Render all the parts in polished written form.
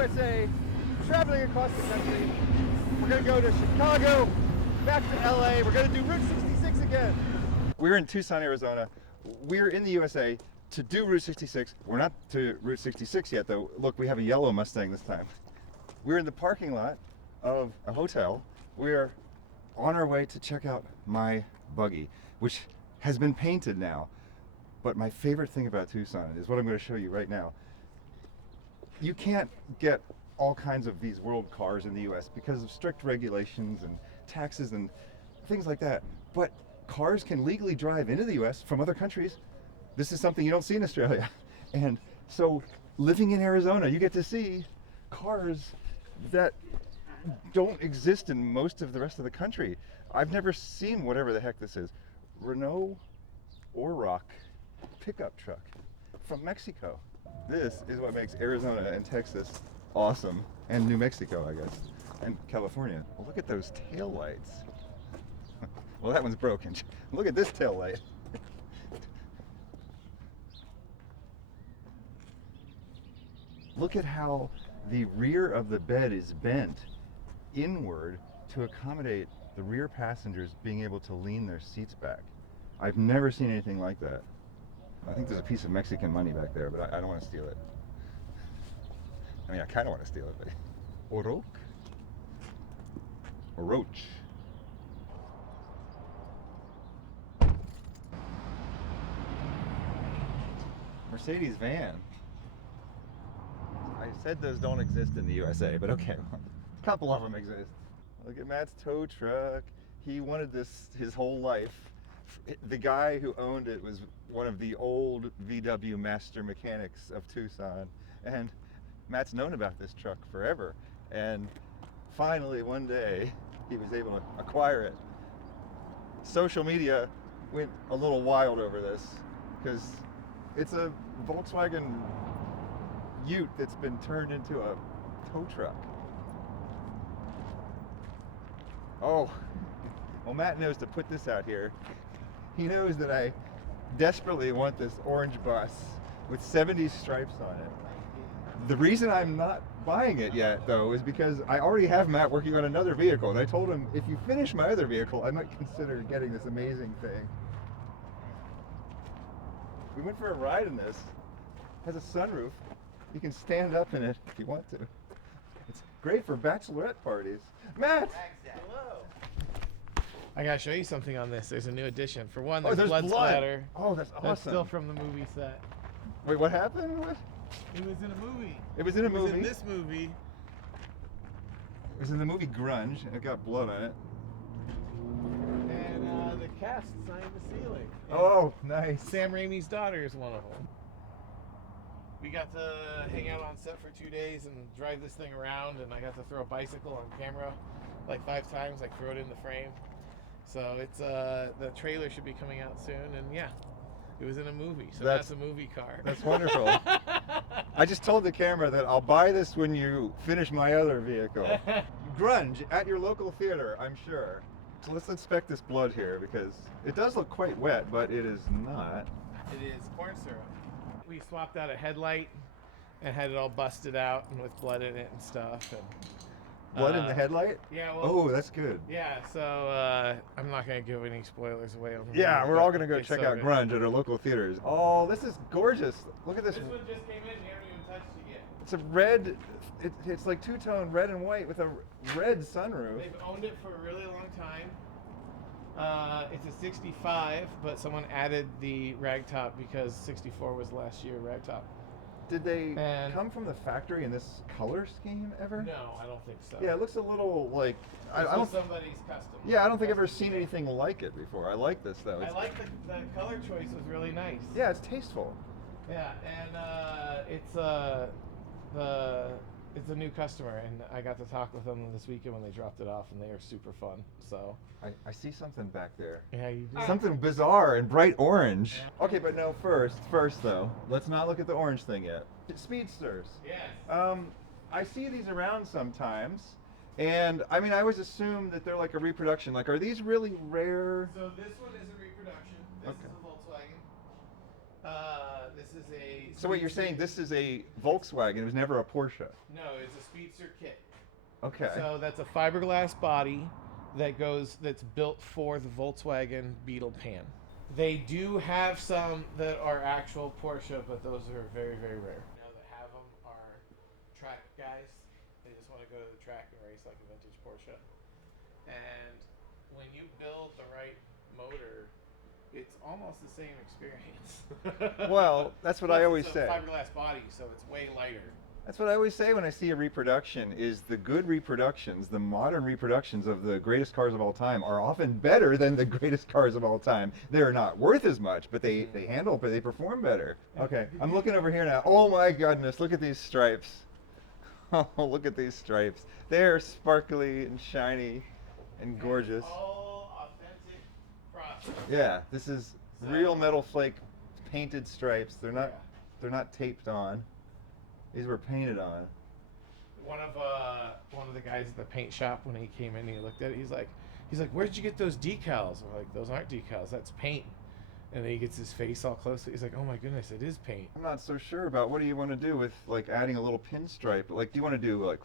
USA, traveling across the country. We're gonna go to Chicago, back to LA. We're gonna do Route 66 again. We're in Tucson, Arizona. We're in the USA to do Route 66. We're not to Route 66 yet though. Look, we have a yellow Mustang this time. We're in the parking lot of a hotel. We're on our way to check out my buggy, which has been painted now. But my favorite thing about Tucson is what I'm going to show you right now. You can't get all kinds of these world cars in the US because of strict regulations and taxes and things like that. But cars can legally drive into the US from other countries. This is something you don't see in Australia. And so living in Arizona, you get to see cars that don't exist in most of the rest of the country. I've never seen whatever the heck this is. Renault Oroch pickup truck from Mexico. This is what makes Arizona and Texas awesome, and New Mexico, I guess, and California. Well, look at those tail lights. Well, that one's broken. Look at this tail light. Look at how the rear of the bed is bent inward to accommodate the rear passengers being able to lean their seats back. I've never seen anything like that. I think there's a piece of Mexican money back there, but I don't want to steal it. I mean, I kind of want to steal it, but... Oroch? Oroch. Mercedes van. I said those don't exist in the USA, but okay, well, a couple of them exist. Look at Matt's tow truck. He wanted this his whole life. The guy who owned it was one of the old VW master mechanics of Tucson, and Matt's known about this truck forever, and finally one day he was able to acquire it. Social media went a little wild over this because it's a Volkswagen Ute that's been turned into a tow truck. Oh, well, Matt knows to put this out here. He knows that I desperately want this orange bus with 70s stripes on it. The reason I'm not buying it yet, though, is because I already have Matt working on another vehicle, and I told him, if you finish my other vehicle, I might consider getting this amazing thing. We went for a ride in this. It has a sunroof. You can stand up in it if you want to. It's great for bachelorette parties. Matt! Hello. I gotta show you something on this. There's a new addition. For one, there's, blood splatter. Oh, that's awesome. That's still from the movie set. Wait, what happened? What? It was in a movie. It was in a movie? It was in this movie. It was in the movie Grunge, and it got blood on it. And the cast signed the ceiling. And oh, nice. Sam Raimi's daughter is one of them. We got to hang out on set for 2 days and drive this thing around, and I got to throw a bicycle on camera like 5 times, like throw it in the frame. So it's the trailer should be coming out soon, and yeah, it was in a movie, so that's a movie car. That's wonderful. I just told the camera that I'll buy this when you finish my other vehicle. Grunge at your local theater, I'm sure. So let's inspect this blood here, because it does look quite wet, but it is not. It is corn syrup. We swapped out a headlight and had it all busted out and with blood in it and stuff. And blood in the headlight? Yeah. Well, oh, that's good. Yeah, so I'm not going to give any spoilers away. Yeah, we're all going to go check out Grunge at our local theaters. Oh, this is gorgeous. Look at this. This one just came in. We haven't even touched it yet. It's a red, it's like two-tone red and white with a red sunroof. They've owned it for a really long time. It's a 65, but someone added the ragtop because 64 was last year ragtop. Did they come from the factory in this color scheme ever? No, I don't think so. Yeah, it looks a little like I don't. Somebody's custom. Yeah, I don't think I've ever seen anything like it before. I like this though. I like the color choice was really nice. Yeah, it's tasteful. Yeah, and it's a new customer, and I got to talk with them this weekend when they dropped it off, and they are super fun. So I see something back there. Yeah, you do. Something bizarre and bright orange. Yeah. Okay, but no, first though, let's not look at the orange thing yet. Speedsters. Yes. I see these around sometimes, and I mean, I always assume that they're like a reproduction. Like, are these really rare? So this one is a reproduction. This is a This is a... So what you're saying, this is a Volkswagen, it was never a Porsche? No, it's a speedster kit. Okay. So that's a fiberglass body that's built for the Volkswagen Beetle pan. They do have some that are actual Porsche, but those are very, very rare. You know, that have them are track guys. They just want to go to the track and race like a vintage Porsche. And when you build the right motor, it's almost the same experience. Well, that's what I always it's say. a fiberglass body, so it's way lighter. That's what I always say when I see a reproduction, is the good reproductions, the modern reproductions of the greatest cars of all time are often better than the greatest cars of all time. They're not worth as much, but they handle, but they perform better. Okay, I'm looking over here now. Oh my goodness, look at these stripes. Oh, look at these stripes. They're sparkly and shiny and gorgeous. All authentic process. Yeah, this is real metal flake painted stripes. They're not taped on. These were painted on. One of the guys at the paint shop, when he came in, he looked at it. He's like, "Where'd you get those decals?" We're like, "Those aren't decals. That's paint." And then he gets his face all close. He's like, "Oh my goodness, it is paint." I'm not so sure about what do you want to do with like adding a little pinstripe. Like, do you want to do like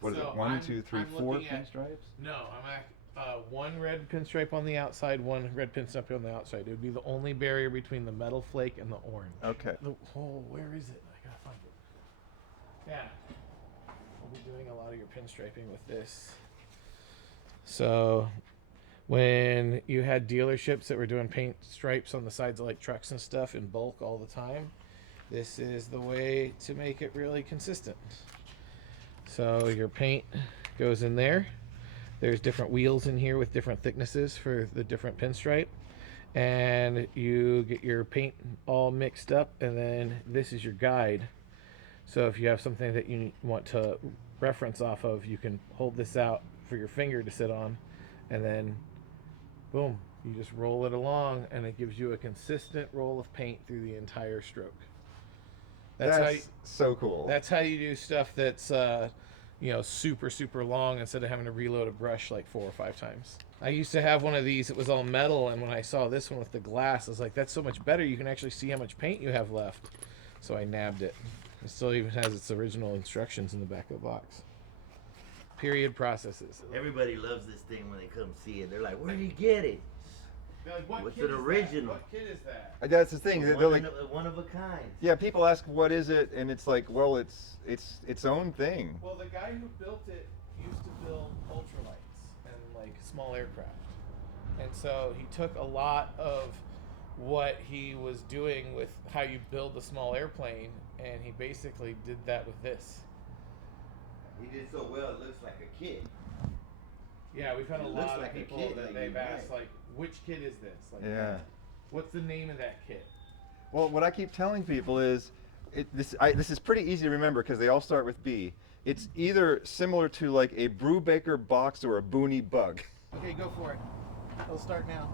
what is it? 1, 2, 3, 4 pinstripes? No, I'm at one red pinstripe on the outside, one red pinstripe on the outside. It would be the only barrier between the metal flake and the orange. Okay. Where is it? I gotta find it. Yeah, we'll be doing a lot of your pinstriping with this. So, when you had dealerships that were doing paint stripes on the sides of like trucks and stuff in bulk all the time, this is the way to make it really consistent. So your paint goes in there. There's different wheels in here with different thicknesses for the different pinstripe. And you get your paint all mixed up, and then this is your guide. So if you have something that you want to reference off of, you can hold this out for your finger to sit on, and then boom, you just roll it along, and it gives you a consistent roll of paint through the entire stroke. That's so cool. That's how you do stuff that's super, super long instead of having to reload a brush like 4 or 5 times. I used to have one of these, it was all metal, and when I saw this one with the glass, I was like, that's so much better. You can actually see how much paint you have left. So I nabbed it. It still even has its original instructions in the back of the box. Period processes. Everybody loves this thing when they come see it. They're like, where did you get it? They're like, what What's kit an is original? That? What kit is that? That's the thing. They're like, One of a kind. yeah, people ask what is it, and it's like, well, it's its own thing. Well, the guy who built it used to build ultralights and like small aircraft. And so he took a lot of what he was doing with how you build a small airplane, and he basically did that with this. He did so well, it looks like a kid. Yeah, we've had a It looks lot of like a people kit, that like they've you're asked, right. like, which kit is this? Like, Yeah. what's the name of that kit? Well, what I keep telling people is, this is pretty easy to remember because they all start with B. It's either similar to like a Brubaker box or a Booney bug. Okay, go for it. We'll start now.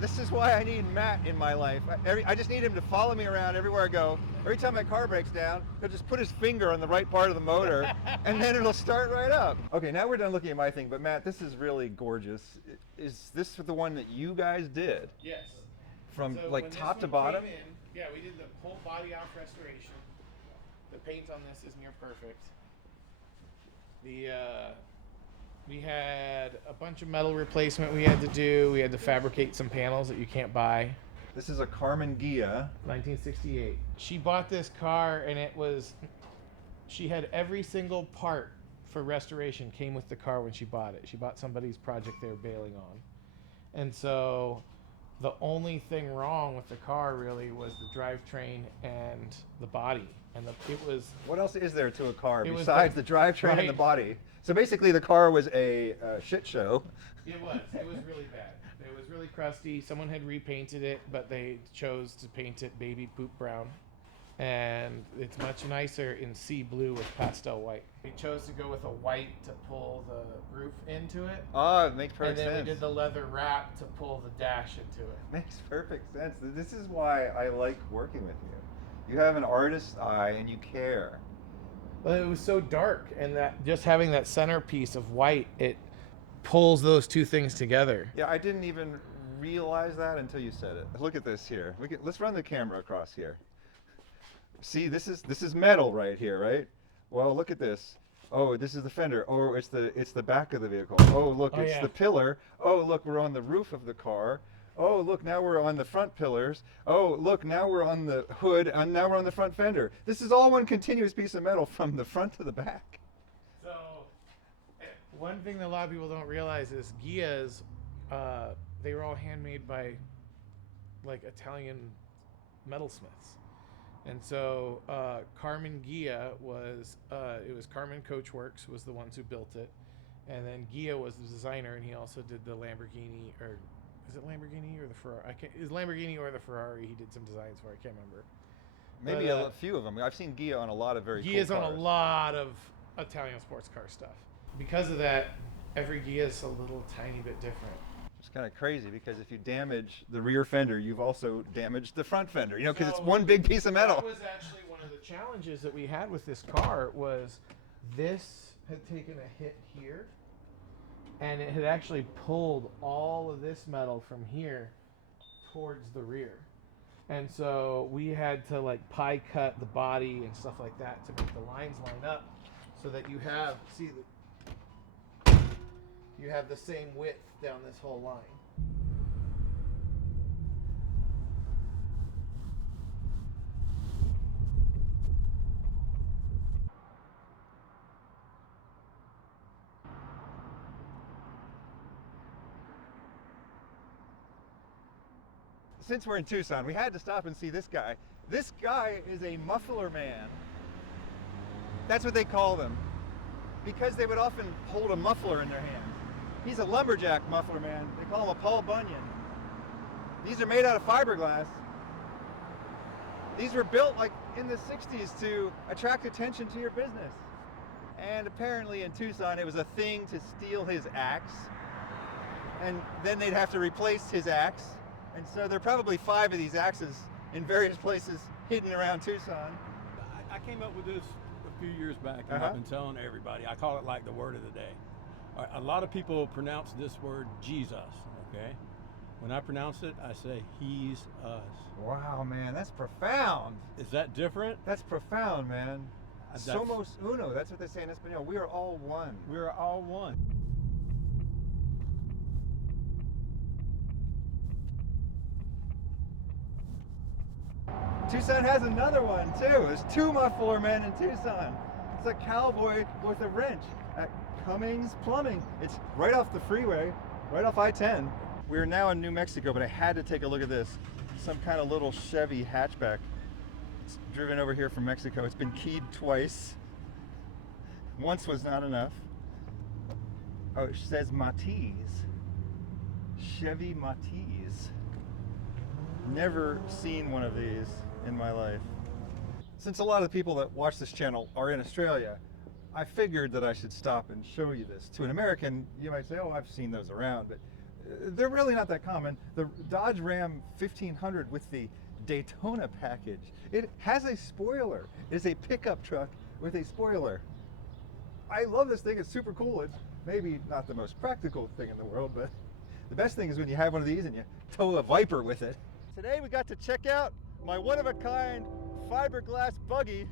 This is why I need Matt in my life. I just need him to follow me around everywhere I go. Every time my car breaks down, he'll just put his finger on the right part of the motor, and then it'll start right up. Okay, now we're done looking at my thing, but Matt, this is really gorgeous. Is this the one that you guys did? Yes. From So like when top this to one bottom? came in, yeah, we did the whole body off restoration. The paint on this is near perfect. We had a bunch of metal replacement we had to do. We had to fabricate some panels that you can't buy. This is a Karmann Ghia. 1968. She bought this car, and she had every single part for restoration came with the car when she bought it. She bought somebody's project they were bailing on. And so the only thing wrong with the car really was the drivetrain and the body. And it was... What else is there to a car It was besides the- the drivetrain and the right. body? So basically the car was a shit show. It was really bad. It was really crusty. Someone had repainted it, but they chose to paint it baby poop brown. And it's much nicer in sea blue with pastel white. We chose to go with a white to pull the roof into it. Oh, it makes perfect And then sense. we did the leather wrap to pull the dash into it. Makes perfect sense. This is why I like working with you. You have an artist's eye and you care. But it was so dark, and that just having that centerpiece of white, it pulls those two things together. Yeah, I didn't even realize that until you said it. Look at this here. Let's run the camera across here. See, this is metal right here, right? Well, look at this. Oh, this is the fender. Oh, it's the back of the vehicle. Oh, look, it's the pillar. Oh, look, we're on the roof of the car. Oh, look, now we're on the front pillars. Oh, look, now we're on the hood, and now we're on the front fender. This is all one continuous piece of metal from the front to the back. So, one thing that a lot of people don't realize is Ghias, they were all handmade by, like, Italian metalsmiths. And so, Karmann Ghia was Karmann Coachworks was the ones who built it. And then Ghia was the designer, and he also did the Lamborghini, or is it Lamborghini or the Ferrari? Is Lamborghini or the Ferrari? He did some designs for. I can't remember. Maybe a few of them. I've seen Ghia on a lot of very cool cars. Ghia's on a lot of Italian sports car stuff. Because of that, every Ghia is a little tiny bit different. It's kind of crazy because if you damage the rear fender, you've also damaged the front fender. You know, because it's one big piece of metal. That was actually one of the challenges that we had with this car. Was this had taken a hit here, and it had actually pulled all of this metal from here towards the rear. And so we had to like pie cut the body and stuff like that to make the lines line up so that you have, you have the same width down this whole line. Since we're in Tucson, we had to stop and see this guy. This guy is a Muffler Man. That's what they call them, because they would often hold a muffler in their hands. He's a lumberjack muffler man. They call him a Paul Bunyan. These are made out of fiberglass. These were built like in the 60s to attract attention to your business. And apparently in Tucson, it was a thing to steal his axe. And then they'd have to replace his axe. And so there are probably 5 of these axes in various places hidden around Tucson. I came up with this a few years back, and I've been telling everybody. I call it like the word of the day. A lot of people pronounce this word Jesus, okay? When I pronounce it, I say, he's us. Wow, man, that's profound. Is that different? That's profound, man. That's, Somos uno, that's what they say in Espanol. We are all one. We're all one. Tucson has another one too. There's 2 Muffler Men in Tucson. It's a cowboy with a wrench at Cummings Plumbing. It's right off the freeway, right off I-10. We're now in New Mexico, but I had to take a look at this. Some kind of little Chevy hatchback. It's driven over here from Mexico. It's been keyed twice. Once was not enough. Oh, it says Matiz. Chevy Matiz. Never seen one of these in my life. Since a lot of the people that watch this channel are in Australia, I figured that I should stop and show you this. To an American, you might say, oh, I've seen those around, but they're really not that common. The Dodge Ram 1500 with the Daytona package, it has a spoiler. It is a pickup truck with a spoiler. I love this thing, it's super cool. It's maybe not the most practical thing in the world, but the best thing is when you have one of these and you tow a Viper with it. Today we got to check out my one-of-a-kind fiberglass buggy.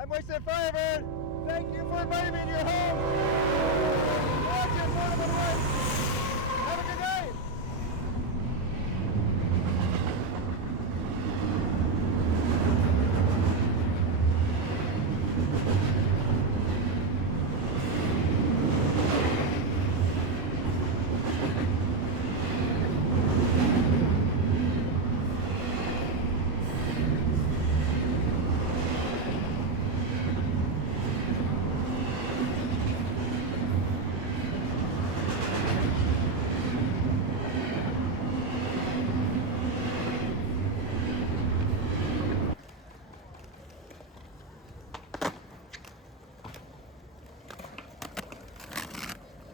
I'm Wasteland Firebird. Thank you for inviting me to your home. Watch it, one of the